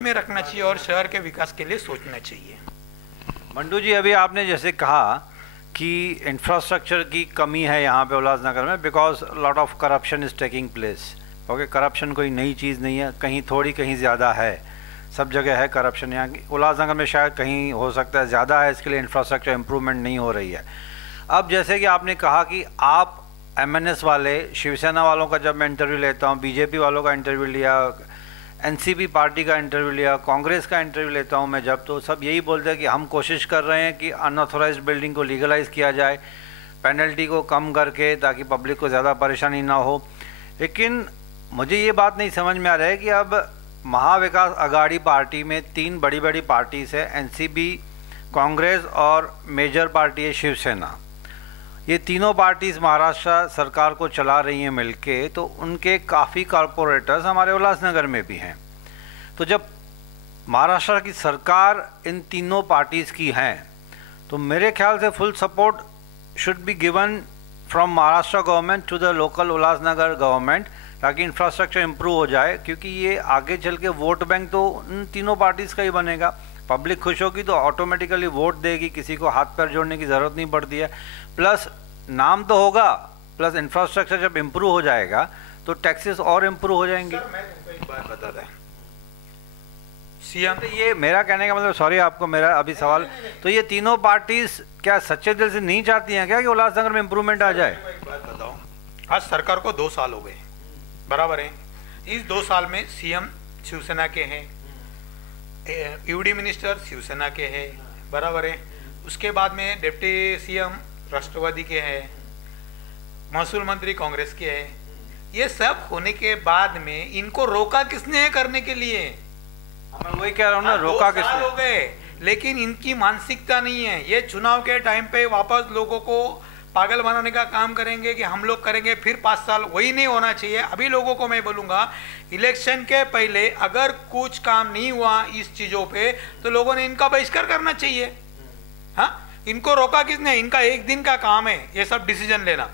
में रखना चाहिए और शहर के विकास के लिए सोचना चाहिए। मंटू जी, अभी आपने जैसे कहा कि इंफ्रास्ट्रक्चर की कमी है यहाँ पे उल्लासनगर में because lot of corruption is taking place. Okay, corruption कोई नई चीज़ नहीं है, कहीं थोड़ी कहीं ज़्यादा है, सब जगह है करप्शन। यहाँ की उल्लासनगर में शायद कहीं हो सकता है ज़्यादा है, इसके लिए इंफ्रास्ट्रक्चर इम्प्रूवमेंट नहीं हो रही है। अब जैसे कि आपने कहा कि आप MNS वाले, शिवसेना वालों का जब मैं इंटरव्यू लेता हूँ, BJP वालों का इंटरव्यू लिया, NCP पार्टी का इंटरव्यू लिया, कांग्रेस का इंटरव्यू लेता हूँ मैं जब, तो सब यही बोलते हैं कि हम कोशिश कर रहे हैं कि अनऑथोराइज्ड बिल्डिंग को लीगलाइज किया जाए, पेनल्टी को कम करके, ताकि पब्लिक को ज़्यादा परेशानी ना हो। लेकिन मुझे ये बात नहीं समझ में आ रहा है कि अब महाविकास अघाड़ी पार्टी में 3 बड़ी बड़ी पार्टीज है, NCP, कांग्रेस और मेजर पार्टी है शिवसेना। ये तीनों पार्टीज़ महाराष्ट्र सरकार को चला रही हैं मिलके, तो उनके काफ़ी कॉरपोरेटर्स हमारे उल्लासनगर में भी हैं। तो जब महाराष्ट्र की सरकार इन तीनों पार्टीज़ की हैं, तो मेरे ख्याल से full support should be given from Maharashtra government to the local Ulhasnagar government, ताकि इंफ्रास्ट्रक्चर इम्प्रूव हो जाए। क्योंकि ये आगे चल के वोट बैंक तो इन तीनों पार्टीज़ का ही बनेगा। पब्लिक खुश होगी तो ऑटोमेटिकली वोट देगी, किसी को हाथ पैर जोड़ने की ज़रूरत नहीं पड़ती है। प्लस नाम तो होगा, प्लस इंफ्रास्ट्रक्चर जब इम्प्रूव हो जाएगा तो टैक्सेस और इम्प्रूव हो जाएंगे। सर, मैं तुमको एक बात बताता है, सीएम, ये मेरा कहने का मतलब, सॉरी आपको मेरा अभी सवाल, तो ये तीनों पार्टीज क्या सच्चे दिल से नहीं चाहती हैं क्या कि उल्लासनगर में इम्प्रूवमेंट आ जाए? एक बात बताओ, आज सरकार को 2 साल हो गए, बराबर है। इस 2 साल में सीएम शिवसेना के हैं, यूडी मिनिस्टर शिवसेना के हैं, बराबर है। उसके बाद में डिप्टी सीएम राष्ट्रवादी के हैं, महसूल मंत्री कांग्रेस के हैं। ये सब होने के बाद में इनको रोका किसने है करने के लिए? मैं वही कह रहा हूँ ना, रोका 2 साल हो गए, लेकिन इनकी मानसिकता नहीं है। ये चुनाव के टाइम पे वापस लोगों को पागल बनाने का काम करेंगे कि हम लोग करेंगे, फिर 5 साल। वही नहीं होना चाहिए। अभी लोगों को मैं बोलूँगा, इलेक्शन के पहले अगर कुछ काम नहीं हुआ इस चीज़ों पे, तो लोगों ने इनका बहिष्कार करना चाहिए। हाँ, इनको रोका किसने? इनका एक दिन का काम है ये सब डिसीजन लेना।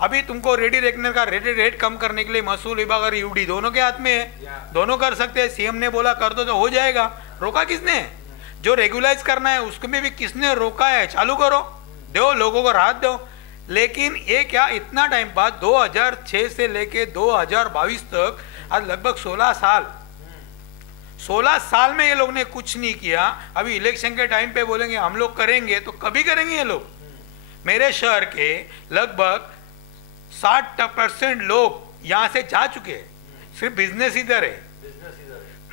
अभी तुमको रेडी रखने का, रेट कम करने के लिए महसूल विभाग और यूडी दोनों के हाथ में है, दोनों कर सकते हैं। सीएम ने बोला कर दो तो हो जाएगा। रोका किसने? जो रेगुलाइज करना है उसको में भी किसने रोका है? चालू करो, दो लोगों को राहत दो। लेकिन ये क्या, इतना टाइम बाद 2006 से लेके 2022 तक, आज लगभग 16 साल में ये लोग ने कुछ नहीं किया। अभी इलेक्शन के टाइम पे बोलेंगे हम लोग करेंगे, तो कभी करेंगे ये लोग? मेरे शहर के लगभग 60% लोग यहाँ से जा चुके हैं, सिर्फ बिजनेस इधर है।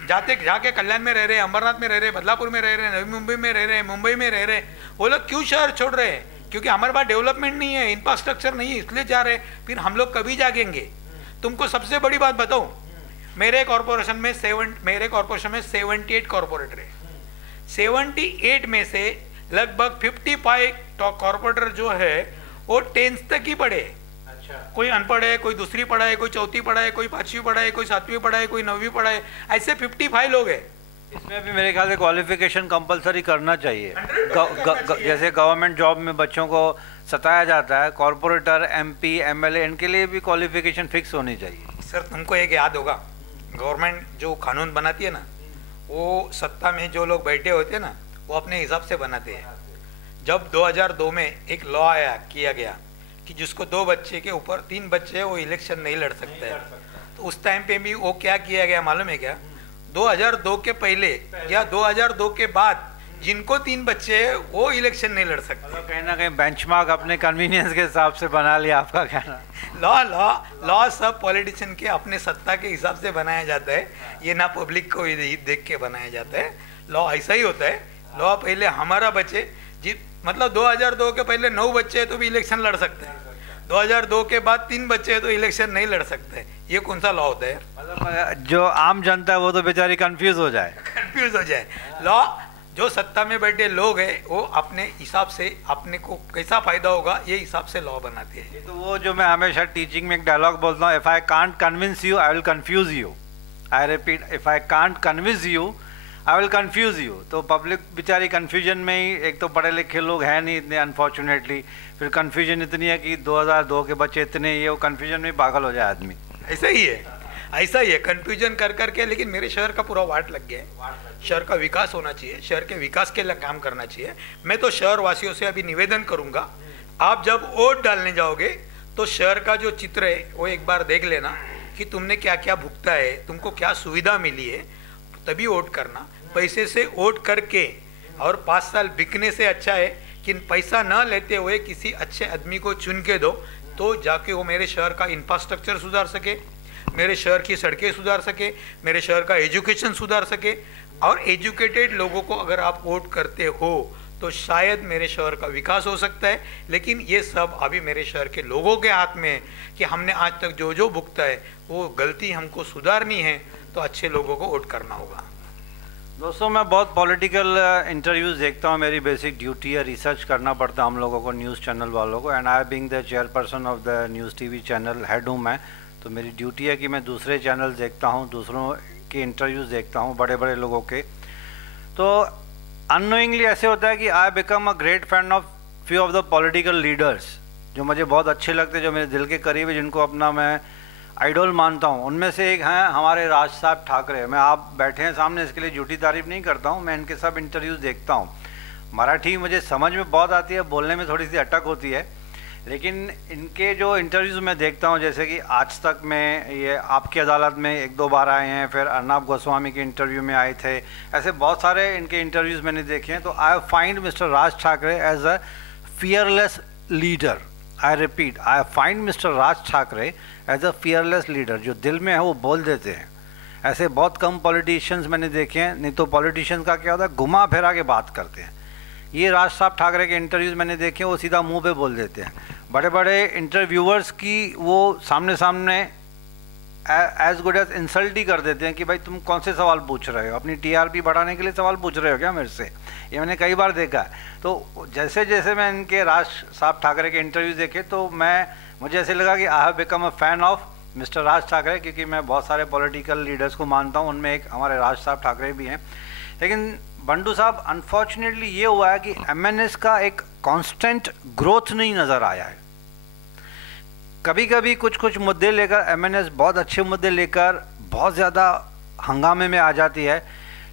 जाके कल्याण में रह रहे, अमरनाथ में रह रहे, बदलापुर में रह रहे, नवी मुंबई में रह रहे, मुंबई में रह रहे। वो लोग क्यों शहर छोड़ रहे हैं? क्योंकि हमारे पास डेवलपमेंट नहीं है, इंफ्रास्ट्रक्चर नहीं है, इसलिए जा रहे। फिर हम लोग कभी जागेंगे? तुमको सबसे बड़ी बात बताऊं, मेरे कॉरपोरेशन में 78 कॉरपोरेटर है। 78 में से लगभग 55 कॉरपोरेटर जो है वो 10th तक ही पढ़े। अच्छा। कोई अनपढ़ है, कोई दूसरी पढ़ा है, कोई चौथी पढ़ा है, कोई 5वीं पढ़ा है, कोई 7वीं पढ़ा है, कोई 9वीं पढ़ा है, ऐसे 55 लोग हैं। इसमें भी मेरे ख्याल से क्वालिफिकेशन कंपलसरी करना चाहिए। जैसे गवर्नमेंट जॉब में बच्चों को सताया जाता है, कॉरपोरेटर, MP, MLA, इनके लिए भी क्वालिफिकेशन फिक्स होनी चाहिए। सर, तुमको एक याद होगा, गवर्नमेंट जो कानून बनाती है ना, वो सत्ता में जो लोग बैठे होते हैं ना, वो अपने हिसाब से बनाते हैं। जब 2002 में एक लॉ किया गया कि जिसको 2 बच्चे के ऊपर 3 बच्चे वो इलेक्शन नहीं लड़ सकते हैं, तो उस टाइम पे भी वो क्या किया गया मालूम है क्या? 2002 के पहले या 2002 के बाद जिनको 3 बच्चे हैं वो इलेक्शन नहीं लड़ सकते। कहीं ना कहीं बेंचमार्क अपने कन्वीनियंस के हिसाब से बना लिया, आपका कहना? लॉ सब पॉलिटिशियन के अपने सत्ता के हिसाब से बनाया जाता है, ये ना पब्लिक को हित देख के बनाया जाता है। लॉ ऐसा ही होता है। लॉ पहले हमारा बच्चे मतलब 2002 के पहले 9 बच्चे हैं तो भी इलेक्शन लड़ सकते हैं, 2002 के बाद 3 बच्चे हैं तो इलेक्शन नहीं लड़ सकते। ये कौन सा लॉ होता है? मतलब जो आम जनता है वो तो बेचारी कंफ्यूज हो जाए। लॉ जो सत्ता में बैठे लोग हैं वो अपने हिसाब से अपने को कैसा फायदा होगा ये हिसाब से लॉ बनाते हैं। तो वो जो मैं हमेशा टीचिंग में एक डायलॉग बोलता हूँ, if I can't convince you I will confuse you. I repeat, if I can't convince you I will confuse you. तो पब्लिक बेचारी कन्फ्यूजन में ही, एक तो पढ़े लिखे लोग हैं नहीं इतने अनफॉर्चुनेटली, फिर कन्फ्यूजन इतनी है कि 2002 के बच्चे इतने, ये वो कन्फ्यूजन में पागल हो जाए आदमी। ऐसा ही है। ऐसा ही है, कंफ्यूजन कर करके, लेकिन मेरे शहर का पूरा वाट लग गया है। शहर का विकास होना चाहिए, शहर के विकास के लिए काम करना चाहिए। मैं तो शहर वासियों से अभी निवेदन करूंगा, आप जब वोट डालने जाओगे तो शहर का जो चित्र है वो एक बार देख लेना कि तुमने क्या क्या भुगता है, तुमको क्या सुविधा मिली है, तभी वोट करना। पैसे से वोट करके और 5 साल बिकने से अच्छा है कि पैसा न लेते हुए किसी अच्छे आदमी को चुन के दो, तो जाके वो मेरे शहर का इंफ्रास्ट्रक्चर सुधार सके, मेरे शहर की सड़कें सुधार सके, मेरे शहर का एजुकेशन सुधार सके। और एजुकेटेड लोगों को अगर आप वोट करते हो तो शायद मेरे शहर का विकास हो सकता है। लेकिन ये सब अभी मेरे शहर के लोगों के हाथ में है कि हमने आज तक जो जो भुगता है वो गलती हमको सुधारनी है, तो अच्छे लोगों को वोट करना होगा। दोस्तों, मैं बहुत पॉलिटिकल इंटरव्यूज़ देखता हूँ, मेरी बेसिक ड्यूटी है, रिसर्च करना पड़ता है हम लोगों को, न्यूज़ चैनल वालों को। And I being the chairperson of the news TV channel head हूँ मैं, तो मेरी ड्यूटी है कि मैं दूसरे चैनल देखता हूँ, दूसरों के इंटरव्यूज़ देखता हूँ, बड़े बड़े लोगों के। तो अननोइंगली ऐसे होता है कि I become a great fan of few of the political leaders जो मुझे बहुत अच्छे लगते हैं, जो मेरे दिल के करीब है, जिनको अपना मैं आइडल मानता हूँ। उनमें से एक हैं हमारे राज साहब ठाकरे। मैं आप बैठे हैं सामने, इसके लिए झूठी तारीफ नहीं करता हूँ, मैं इनके सब इंटरव्यूज़ देखता हूँ। मराठी मुझे समझ में बहुत आती है, बोलने में थोड़ी सी अटक होती है, लेकिन इनके जो इंटरव्यूज़ मैं देखता हूँ, जैसे कि आज तक में ये आपकी अदालत में 1-2 बार आए हैं, फिर अर्नब गोस्वामी के इंटरव्यू में आए थे, ऐसे बहुत सारे इनके इंटरव्यूज़ मैंने देखे हैं। तो I find mister Raj Thackeray as a fearless leader. I repeat, I find mister Raj Thackeray as a fearless leader. जो दिल में है वो बोल देते हैं। ऐसे बहुत कम पॉलिटिशियंस मैंने देखे हैं, नहीं तो पॉलिटिशियंस का क्या होता है, घुमा फिरा के बात करते हैं। ये राज साहब ठाकरे के इंटरव्यूज़ मैंने देखे हैं, वो सीधा मुंह पे बोल देते हैं। बड़े बड़े इंटरव्यूअर्स की वो सामने सामने एज गुड एज इंसल्ट ही कर देते हैं कि भाई तुम कौन से सवाल पूछ रहे हो, अपनी टीआरपी बढ़ाने के लिए सवाल पूछ रहे हो क्या मेरे से? ये मैंने कई बार देखा है। तो जैसे जैसे मैं इनके राज साहब ठाकरे के इंटरव्यू देखे तो मुझे ऐसे लगा कि I have become a fan of mister Raj Thackeray, क्योंकि मैं बहुत सारे पॉलिटिकल लीडर्स को मानता हूँ, उनमें एक हमारे राज साहब ठाकरे भी हैं। लेकिन बंडू साहब, अनफॉर्चुनेटली ये हुआ है कि एमएनएस का एक कांस्टेंट ग्रोथ नहीं नज़र आया है। कभी कभी कुछ कुछ मुद्दे लेकर एमएनएस बहुत अच्छे मुद्दे लेकर बहुत ज़्यादा हंगामे में आ जाती है,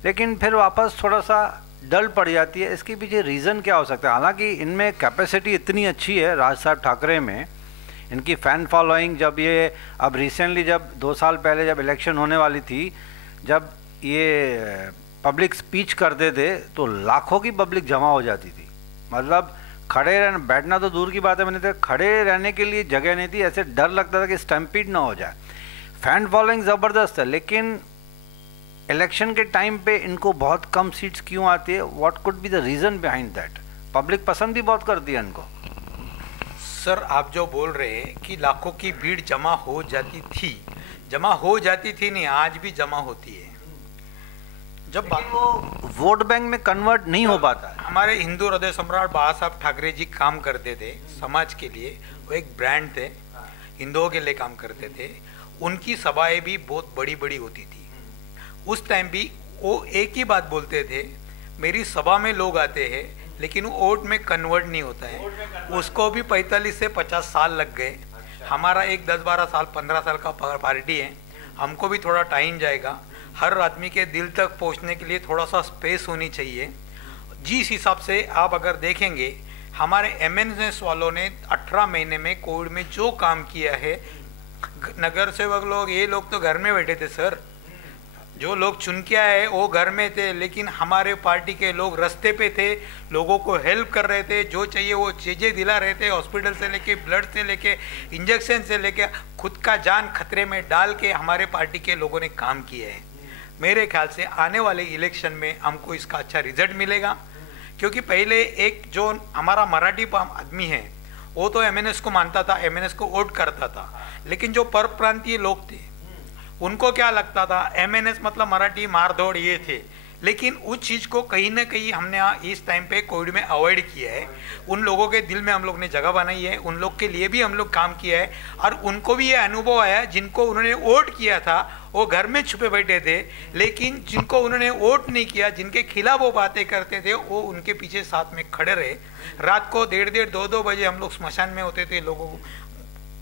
लेकिन फिर वापस थोड़ा सा डल पड़ जाती है। इसके पीछे रीज़न क्या हो सकता है? हालांकि इनमें कैपेसिटी इतनी अच्छी है राज साहब ठाकरे में, इनकी फ़ैन फॉलोइंग, जब ये अब रिसेंटली जब 2 साल पहले जब इलेक्शन होने वाली थी, जब ये पब्लिक स्पीच करते थे तो लाखों की पब्लिक जमा हो जाती थी। मतलब खड़े रहना, बैठना तो दूर की बात है, मैंने तो खड़े रहने के लिए जगह नहीं थी, ऐसे डर लगता था कि स्टैम्पीड ना हो जाए। फैन फॉलोइंग ज़बरदस्त है, लेकिन इलेक्शन के टाइम पे इनको बहुत कम सीट्स क्यों आती है? What could be the reason behind that? Public पसंद भी बहुत करती है इनको। सर, आप जो बोल रहे हैं कि लाखों की भीड़ जमा हो जाती थी, जमा हो जाती थी नहीं, आज भी जमा होती है। जब वो वोट बैंक में कन्वर्ट नहीं हो पाता है। हमारे हिंदू हृदय सम्राट बाबा साहब ठाकरे जी काम करते थे समाज के लिए, वो एक ब्रांड थे, हिंदुओं के लिए काम करते थे। उनकी सभाएं भी बहुत बड़ी बड़ी होती थी। उस टाइम भी वो एक ही बात बोलते थे, मेरी सभा में लोग आते हैं लेकिन वो वोट में कन्वर्ट नहीं होता है। उसको भी 45 से 50 साल लग गए। हमारा एक 10-12 साल 15 साल का पार्टी है, हमको भी थोड़ा टाइम जाएगा। हर आदमी के दिल तक पहुंचने के लिए थोड़ा सा स्पेस होनी चाहिए। जिस हिसाब से आप अगर देखेंगे, हमारे एमएनएस वालों ने 18 महीने में कोविड में जो काम किया है, नगर सेवक लोग, ये लोग तो घर में बैठे थे सर। जो लोग चुन के आए वो घर में थे, लेकिन हमारे पार्टी के लोग रास्ते पे थे, लोगों को हेल्प कर रहे थे, जो चाहिए वो चीज़ें दिला रहे थे। हॉस्पिटल से लेके, ब्लड से लेके, इंजेक्शन से लेके, खुद का जान खतरे में डाल के हमारे पार्टी के लोगों ने काम किया है। मेरे ख्याल से आने वाले इलेक्शन में हमको इसका अच्छा रिजल्ट मिलेगा, क्योंकि पहले एक जो हमारा मराठी आदमी है वो तो एमएनएस को मानता था, एमएनएस को वोट करता था, लेकिन जो पर प्रांतीय लोग थे उनको क्या लगता था, एमएनएस मतलब मराठी मारधोड़ ये थे। लेकिन उस चीज़ को कहीं ना कहीं हमने इस टाइम पे कोविड में अवॉइड किया है। उन लोगों के दिल में हम लोग ने जगह बनाई है, उन लोग के लिए भी हम लोग काम किया है, और उनको भी ये अनुभव आया, जिनको उन्होंने वोट किया था वो घर में छुपे बैठे थे, लेकिन जिनको उन्होंने वोट नहीं किया, जिनके खिलाफ वो बातें करते थे, वो उनके पीछे साथ में खड़े रहे। रात को 1:30, 2-2 बजे हम लोग स्मशान में होते थे, लोगों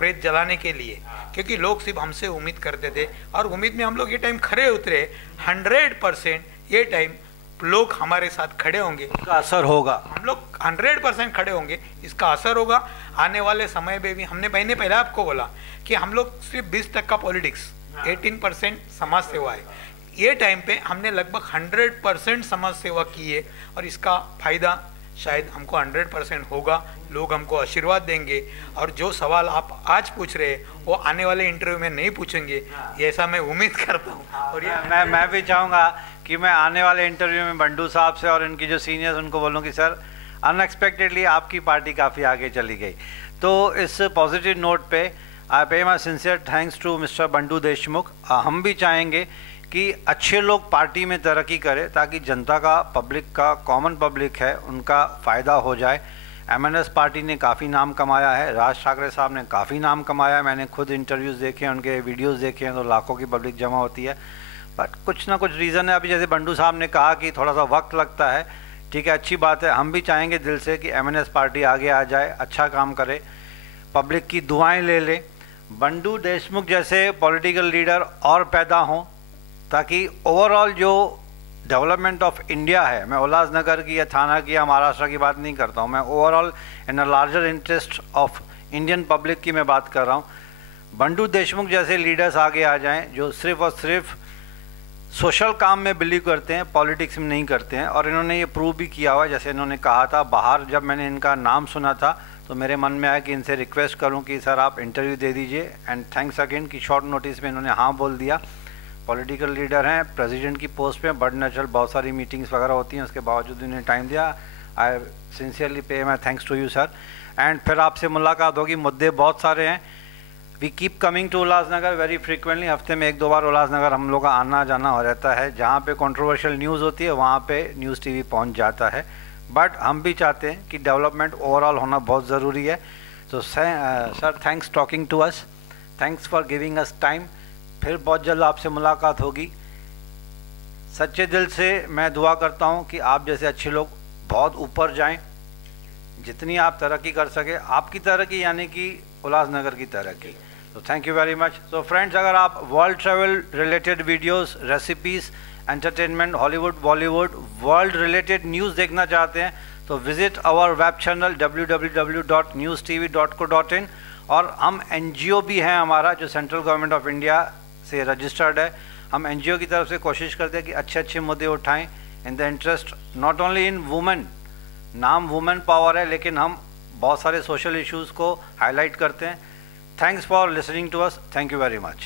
प्रेत जलाने के लिए, क्योंकि लोग सिर्फ हमसे उम्मीद करते थे और उम्मीद में हम लोग ये टाइम खरे उतरे। 100% ये टाइम लोग हमारे साथ खड़े होंगे, इसका असर होगा, हम लोग 100% खड़े होंगे, इसका असर होगा। आने वाले समय में भी मैंने पहले आपको बोला कि हम लोग सिर्फ 20% पॉलिटिक्स, 18% समाज सेवा है। ये टाइम पे हमने लगभग 100% समाज सेवा की है और इसका फायदा शायद हमको 100% होगा। लोग हमको आशीर्वाद देंगे और जो सवाल आप आज पूछ रहे हैं वो आने वाले इंटरव्यू में नहीं पूछेंगे, ऐसा मैं उम्मीद करता हूँ। और ये मैं भी चाहूँगा कि मैं आने वाले इंटरव्यू में बंडू साहब से और इनकी जो सीनियर्स उनको बोलूँ कि सर अनएक्सपेक्टेडली आपकी पार्टी काफ़ी आगे चली गई। तो इस पॉजिटिव नोट पे I pay my sincere thanks to mister Bandu Deshmukh. हम भी चाहेंगे कि अच्छे लोग पार्टी में तरक्की करें ताकि जनता का, पब्लिक का, कॉमन पब्लिक है उनका फ़ायदा हो जाए। MNS पार्टी ने काफ़ी नाम कमाया है, राज ठाकरे साहब ने काफ़ी नाम कमाया है। मैंने खुद इंटरव्यूज़ देखे हैं, उनके वीडियोस देखे हैं, तो लाखों की पब्लिक जमा होती है। बट कुछ ना कुछ रीज़न है। अभी जैसे बंडू साहब ने कहा कि थोड़ा सा वक्त लगता है, ठीक है, अच्छी बात है। हम भी चाहेंगे दिल से कि MNS पार्टी आगे आ जाए, अच्छा काम करे, पब्लिक की दुआएँ ले ले, बंडू देशमुख जैसे पॉलिटिकल लीडर और पैदा हों ताकि ओवरऑल जो डेवलपमेंट ऑफ इंडिया है, मैं उल्लासनगर की या थाना की या महाराष्ट्र की बात नहीं करता हूँ, मैं overall in a larger interest of Indian public की मैं बात कर रहा हूँ। बंडू देशमुख जैसे लीडर्स आगे आ जाएं जो सिर्फ और सिर्फ सोशल काम में बिलीव करते हैं, पॉलिटिक्स में नहीं करते हैं। और इन्होंने ये प्रूव भी किया हुआ है। जैसे इन्होंने कहा था बाहर, जब मैंने इनका नाम सुना था तो मेरे मन में आया कि इनसे रिक्वेस्ट करूँ कि सर आप इंटरव्यू दे दीजिए। एंड थैंक्स अगेन कि शॉर्ट नोटिस में इन्होंने हाँ बोल दिया। पॉलिटिकल लीडर हैं, प्रेसिडेंट की पोस्ट पे, बट नेचुरल बहुत सारी मीटिंग्स वगैरह होती हैं, उसके बावजूद इन्हें टाइम दिया। I sincerely pay my thanks to you sir. And फिर आपसे मुलाकात होगी, मुद्दे बहुत सारे हैं। We keep coming to Ulhasnagar very frequently, हफ्ते में 1-2 बार उल्लासनगर हम लोग का आना जाना हो रहता है। जहाँ पे कंट्रोवर्शियल न्यूज़ होती है वहाँ पे न्यूज़ टीवी पहुँच जाता है। बट हम भी चाहते हैं कि डेवलपमेंट ओवरऑल होना बहुत ज़रूरी है। तो sir thanks talking to us, thanks for giving us time. फिर बहुत जल्द आपसे मुलाकात होगी। सच्चे दिल से मैं दुआ करता हूँ कि आप जैसे अच्छे लोग बहुत ऊपर जाएं, जितनी आप तरक्की कर सके, आपकी तरक्की यानी कि उल्लासनगर की तरक्की। तो थैंक यू वेरी मच। तो फ्रेंड्स, अगर आप world travel related videos, recipes, entertainment, Hollywood, Bollywood, world related news देखना चाहते हैं तो visit our web channel www.newstv.co.in। और हम NGO भी हैं हमारा, जो सेंट्रल गवर्नमेंट ऑफ इंडिया से रजिस्टर्ड है। हम NGO की तरफ से कोशिश करते हैं कि अच्छे अच्छे मुद्दे उठाएं in the interest not only in women, नाम वुमेन पावर है, लेकिन हम बहुत सारे सोशल इश्यूज़ को हाईलाइट करते हैं। Thanks for listening to us, thank you very much.